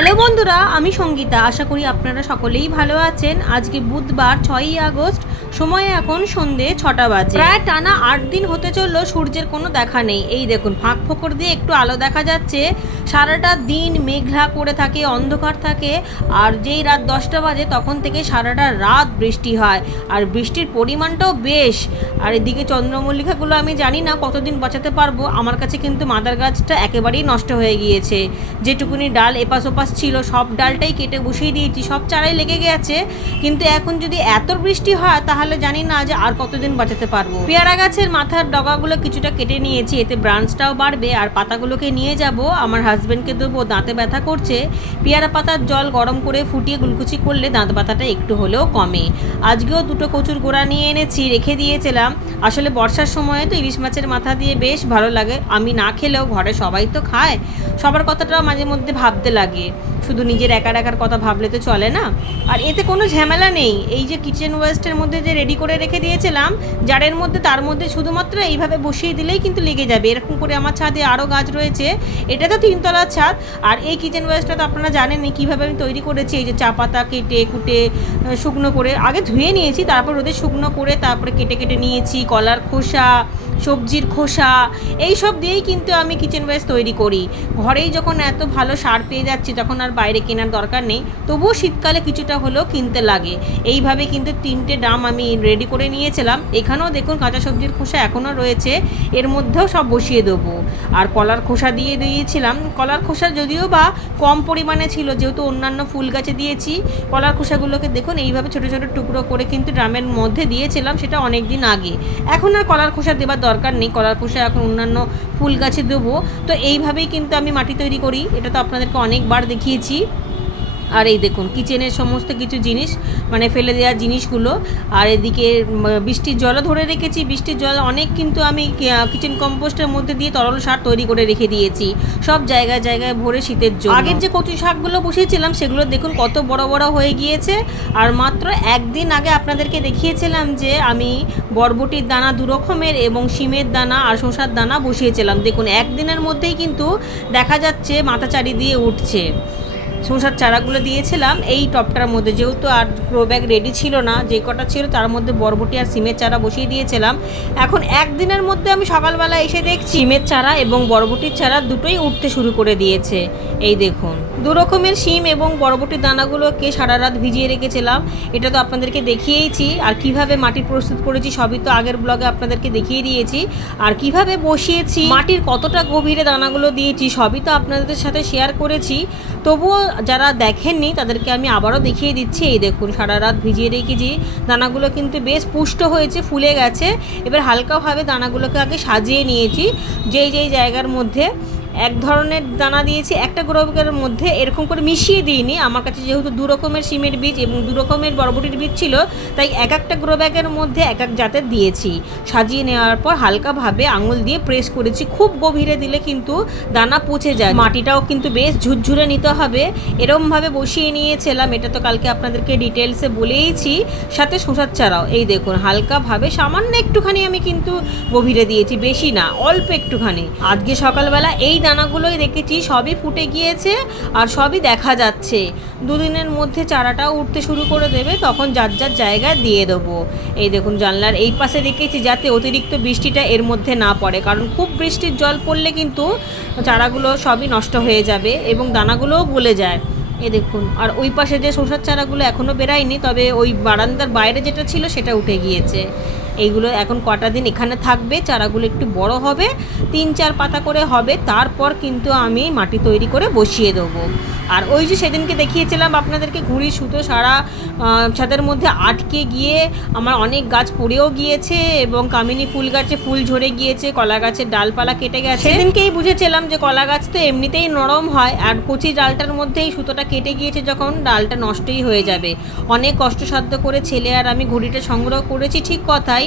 Hello বন্ধুরা আমি সঙ্গীতা। আশা করি আপনারা সকলেই ভালো আছেন। আজকে বুধবার ছয়ই আগস্ট। সময় এখন সন্ধে ছটা বাজে। প্রায় টানা আট দিন হতে চলল সূর্যের কোনো দেখা নেই। এই দেখুন, ফাঁক ফোকর দিয়ে একটু আলো দেখা যাচ্ছে। সারাটা দিন মেঘলা করে থাকে, অন্ধকার থাকে। আর যেই রাত দশটা বাজে, তখন থেকে সারাটা রাত বৃষ্টি হয়। আর বৃষ্টির পরিমাণটাও বেশ। আর এদিকে চন্দ্রমল্লিকাগুলো আমি জানি না কতদিন বাঁচাতে পারব। আমার কাছে কিন্তু মাদার গাছটা একেবারেই নষ্ট হয়ে গিয়েছে। যেটুকুনি ডাল এপাশ ওপাশ ছিল, সব ডালটাই কেটে বসিয়ে দিয়েছি, সব চারাই লেগে গেছে। কিন্তু এখন যদি এত বৃষ্টি হয় তাহলে জানি না যে আর কতদিন বাঁচাতে পারব। পেয়ারা গাছের মাথার ডগাগুলো কিছুটা কেটে নিয়েছি, এতে ব্রাঞ্চটাও বাড়বে, আর পাতাগুলোকে নিয়ে যাব। আমার হাজবেন্ডকে দেবো, দাঁতে ব্যথা করছে। পেয়ারা পাতার জল গরম করে ফুটিয়ে গুলকুচি করলে দাঁত ব্যথাটা একটু হলেও কমে। আজকেও দুটো কচুর গোড়া নিয়ে এনেছি, রেখে দিয়েছিলাম। আসলে বর্ষার সময়ে তো ইলিশ মাছের মাথা দিয়ে বেশ ভালো লাগে। আমি না খেলেও ঘরে সবাই তো খায়। সবার কথাটাও মাঝে মধ্যে ভাবতে লাগে। শুধু নিজের একার একার কথা ভাবলে তো চলে না। আর এতে কোনো ঝামেলা নেই। এই যে কিচেন ওয়েস্টের মধ্যে যে রেডি করে রেখে দিয়েছিলাম জারের মধ্যে তার মধ্যে শুধুমাত্র এইভাবে বসিয়ে দিলেই কিন্তু লেগে যাবে। এরকম করে আমার ছাদে আরও গাছ রয়েছে। এটা তো তিনতলার ছাদ। আর এই কিচেন ওয়েস্টটা তো আপনারা জানেনই কীভাবে আমি তৈরি করেছি। এই যে চা পাতা কেটে, কুটে শুকনো করে আগে ধুয়ে নিয়েছি, তারপর রোদে শুকনো করে তারপরে কেটে কেটে নিয়েছি। কলার খোসা সবজির খোসা এই সব দিয়েই কিন্তু আমি কিচেন ওয়েস্ট তৈরি করি। ঘরেই যখন এত ভালো সার পেয়ে যাচ্ছি, তখন আর বাইরে কেনার দরকার নেই। তবুও শীতকালে কিছুটা হলেও কিনতে লাগে। এইভাবে কিন্তু তিনটে ডাম আমি রেডি করে নিয়েছিলাম। এখানেও দেখুন কাঁচা সবজির খোসা এখনও রয়েছে। এর মধ্যেও সব বসিয়ে দেবো। আর কলার খোসা দিয়ে দিয়েছিলাম। কলার খোসা যদিও বা কম পরিমাণে ছিল, যেহেতু অন্যান্য ফুল গাছে দিয়েছি, কলার খোসাগুলোকে দেখুন এইভাবে ছোটো ছোটো টুকরো করে কিন্তু ড্রামের মধ্যে দিয়েছিলাম, সেটা অনেক দিন আগে। এখন আর কলার খোসা দেবার দরকার নেই, কলার খোসা এখন অন্যান্য ফুল গাছে দেবো। তো এইভাবেই কিন্তু আমি মাটি তৈরি করি। এটা তো আপনাদেরকে অনেকবার দেখিয়েছি। আর এই দেখুন কিচেনের সমস্ত কিছু জিনিস মানে ফেলে দেওয়ার জিনিসগুলো। আর এদিকে বৃষ্টির জলও ধরে রেখেছি। বৃষ্টির জল অনেক কিন্তু আমি কিচেন কম্পোস্টের মধ্যে দিয়ে তরল সার তৈরি করে রেখে দিয়েছি। সব জায়গায় জায়গায় ভরে শীতের জন্য। আগের যে কচু শাকগুলো বসিয়েছিলাম, সেগুলো দেখুন কত বড় বড় হয়ে গিয়েছে। আর মাত্র একদিন আগে আপনাদেরকে দেখিয়েছিলাম যে, আমি বরবটির দানা দু রকমের এবং শিমের দানা আর শসার দানা বসিয়েছিলাম। দেখুন, একদিনের মধ্যেই কিন্তু দেখা যাচ্ছে মাথা চারি দিয়ে উঠছে। শসার চারাগুলো দিয়েছিলাম, এই টপটার মধ্যে। যেহেতু আর গ্রো ব্যাগ রেডি ছিল না, যে কটা ছিল তার মধ্যে বরবটি আর সিমের চারা বসিয়ে দিয়েছিলাম। এখন একদিনের মধ্যে আমি সকালবেলা এসে দেখছি, সিমের চারা এবং বরবটির চারা দুটোই উঠতে শুরু করে দিয়েছে। এই দেখুন। দু রকমের শিম এবং বরবটির দানাগুলোকে সারা রাত ভিজিয়ে রেখেছিলাম। এটা তো আপনাদেরকে দেখিয়েইছি। আর কীভাবে মাটি প্রস্তুত করেছি সবই তো আগের ব্লগে আপনাদেরকে দেখিয়ে দিয়েছি। আর কীভাবে বসিয়েছি, মাটির কতটা গভীরে দানাগুলো দিয়েছি সবই তো আপনাদের সাথে শেয়ার করেছি। তবুও যারা দেখেননি, তাদেরকে আমি আবারও দেখিয়ে দিচ্ছি। এই দেখুন, সারা রাত ভিজিয়ে রেখেছি। দানাগুলো কিন্তু বেশ পুষ্ট হয়েছে, ফুলে গেছে। এবার হালকাভাবে দানাগুলোকে আগে সাজিয়ে নিয়েছি। যেই যেই জায়গার মধ্যে এক ধরনের দানা দিয়েছি, একটা গ্রোবের মধ্যে এরকম করে মিশিয়ে দিইনি। আমার কাছে যেহেতু দু রকমের সিমের বীজ এবং দু রকমের বরবটির বীজ ছিল, তাই এক একটা গ্রো ব্যাগের মধ্যে এক এক জাতের দিয়েছি। সাজিয়ে নেওয়ার পর হালকাভাবে আঙুল দিয়ে প্রেস করেছি। খুব গভীরে দিলে কিন্তু দানা পচে যায়। মাটিটাও কিন্তু বেশ ঝুরঝুরে নিতে হবে। এরমভাবে বসিয়ে নিয়েছিলাম। এটা তো কালকে আপনাদেরকে ডিটেলসে বলেইছি। সাথে শসার চারাও। এই দেখুন, হালকাভাবে সামান্য একটুখানি আমি কিন্তু গভীরে দিয়েছি, বেশি না, অল্প একটুখানি। আজকে সকালবেলা এই দানাগুলোই দেখেছি, সবই ফুটে গিয়েছে আর সবই দেখা যাচ্ছে। দুদিনের মধ্যে চারাটাও উঠতে শুরু করে দেবে, তখন যার যার জায়গায় দিয়ে দেবো। এই দেখুন জানলার এই পাশে রেখেছি যাতে অতিরিক্ত বৃষ্টিটা এর মধ্যে না পড়ে, কারণ খুব বৃষ্টির জল পড়লে কিন্তু চারাগুলো সবই নষ্ট হয়ে যাবে এবং দানাগুলোও গলে যায়। এ দেখুন, আর ওই পাশে যে শসার চারাগুলো এখনও বেরায়নি, তবে ওই বারান্দার বাইরে যেটা ছিল সেটা উঠে গিয়েছে। এইগুলো এখন কটা দিন এখানে থাকবে, চারাগুলো একটু বড় হবে, তিন চার পাতা করে হবে, তারপর কিন্তু আমি মাটি তৈরি করে বসিয়ে দেবো। আর ওই যে সেদিনকে দেখিয়েছিলাম আপনাদেরকে ঘুড়ি, সুতো, সারা ছাদের মধ্যে আটকে গিয়ে আমার অনেক গাছ পড়েও গিয়েছে এবং কামিনী ফুল গাছে ফুল ঝরে গিয়েছে, কলা গাছের ডালপালা কেটে গেছে। সেদিনকেই বুঝেছিলাম যে কলা গাছ তো এমনিতেই নরম হয় আর কচি ডালটার মধ্যেই সুতোটা কেটে গিয়েছে যখন ডালটা নষ্টই হয়ে যাবে। অনেক কষ্টসাধ্য করে ছেলে আর আমি ঘুড়িটা সংগ্রহ করেছি ঠিক কথাই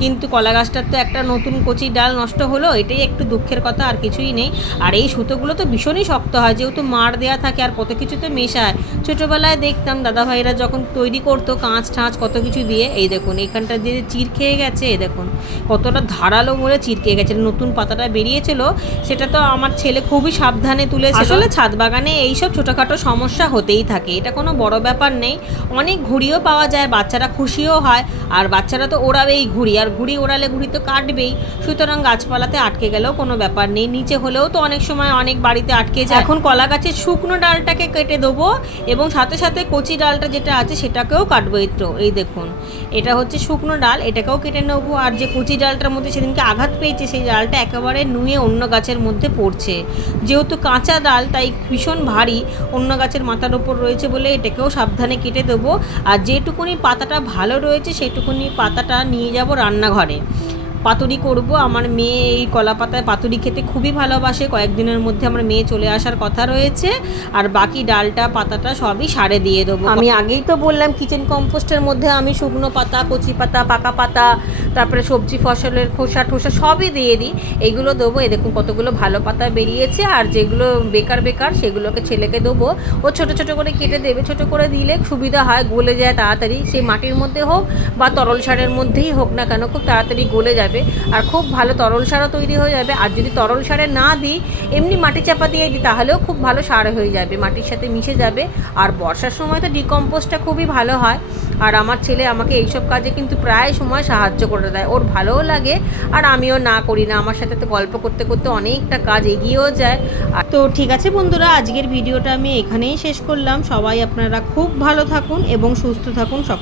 কিন্তু কলা গাছটার তো একটা নতুন কচি ডাল নষ্ট হলো এটাই একটু দুঃখের কথা আর কিছুই নেই। আর এই সুতোগুলো তো ভীষণই শক্ত হয় যেহেতু মার দেওয়া থাকে আর কত কিছু তো মেশায়। ছোটোবেলায় দেখতাম দাদাভাইরা যখন তৈরি করতো কাঁচ ঠাঁচ কত কিছু দিয়ে এই দেখুন এখানটা দিয়ে চির খেয়ে গেছে এই দেখুন কতটা ধারালো বলে চির খেয়ে গেছে। নতুন পাতাটা বেরিয়েছিল সেটা তো আমার ছেলে খুবই সাবধানে তুলেছে আসলে ছাদ বাগানে এইসব ছোটোখাটো সমস্যা হতেই থাকে এটা কোনো বড় ব্যাপার নেই। অনেক ঘুড়িও পাওয়া যায় বাচ্চারা খুশিও হয় আর বাচ্চারা তো ওড়াবেই ঘুড়ি আর ঘুড়ি ওড়ালে ঘুড়ি তো কাটবেই। সুতরাং গাছপালাতে আটকে গেলেও কোনো ব্যাপার নেই। নিচে হলেও তো অনেক সময় অনেক বাড়িতে আটকে যায়। এখন কলা গাছের শুকনো ডালটাকে কেটে দেবো এবং সাথে সাথে কচি ডালটা যেটা আছে সেটাকেও কাটবো তো এই দেখুন, এটা হচ্ছে শুকনো ডাল, এটাকেও কেটে নেব। আর যে কচি ডালটার মধ্যে সেদিনকে আঘাত পেয়েছে, সেই ডালটা একেবারে নুয়ে অন্য গাছের মধ্যে পড়ছে। যেহেতু কাঁচা ডাল, তাই ভীষণ ভারী। অন্য গাছের মাথার ওপর রয়েছে বলে এটাকেও সাবধানে কেটে দেবো। আর যেটুকুনি পাতাটা ভালো রয়েছে, সেটুকুনি পাতাটা নিয়ে যাব রান্নাঘরে। পাতুরি করব। আমার মেয়ে এই কলা পাতায় পাতুরি খেতে খুবই ভালোবাসে। কয়েকদিনের মধ্যে আমার মেয়ে চলে আসার কথা রয়েছে। আর বাকি ডালটা, পাতাটা সবই সারে দিয়ে দেবো। আমি আগেই তো বললাম কিচেন কম্পোস্টের মধ্যে আমি শুকনো পাতা, কচি পাতা, পাকা পাতা তারপরে সবজি, ফসলের খোসা ঠোসা সবই দিয়ে দিই। এইগুলো দেবো। এ দেখুন কতগুলো ভালো পাতা বেরিয়েছে। আর যেগুলো বেকার বেকার, সেগুলোকে ছেলেকে দেবো। ও ছোট ছোট করে কেটে দেবে। ছোট করে দিলে সুবিধা হয়, গলে যায় তাড়াতাড়ি। সেই মাটির মধ্যে হোক বা তরল সারের মধ্যেই হোক না কেন, খুব তাড়াতাড়ি গলে যাবে। আর খুব ভালো তরল সারও তৈরি হয়ে যাবে। আর যদি তরল সারে না দিই, এমনি মাটি চাপা দিয়ে দিই, তাহলেও খুব ভালো সার হয়ে যাবে। মাটির সাথে মিশে যাবে। আর বর্ষার সময় তো ডিকম্পোস্টটা খুবই ভালো হয়। আর আমার ছেলে আমাকে এইসব কাজে কিন্তু প্রায় সময় সাহায্য করে দেয়। ওর ভালোও লাগে আর আমিও না করি না। আমার সাথে তো গল্প করতে করতে অনেকটা কাজ এগিয়েও যায়। তো ঠিক আছে বন্ধুরা, আজকের ভিডিওটা আমি এখানেই শেষ করলাম। সবাই আপনারা খুব ভালো থাকুন এবং সুস্থ থাকুন। সব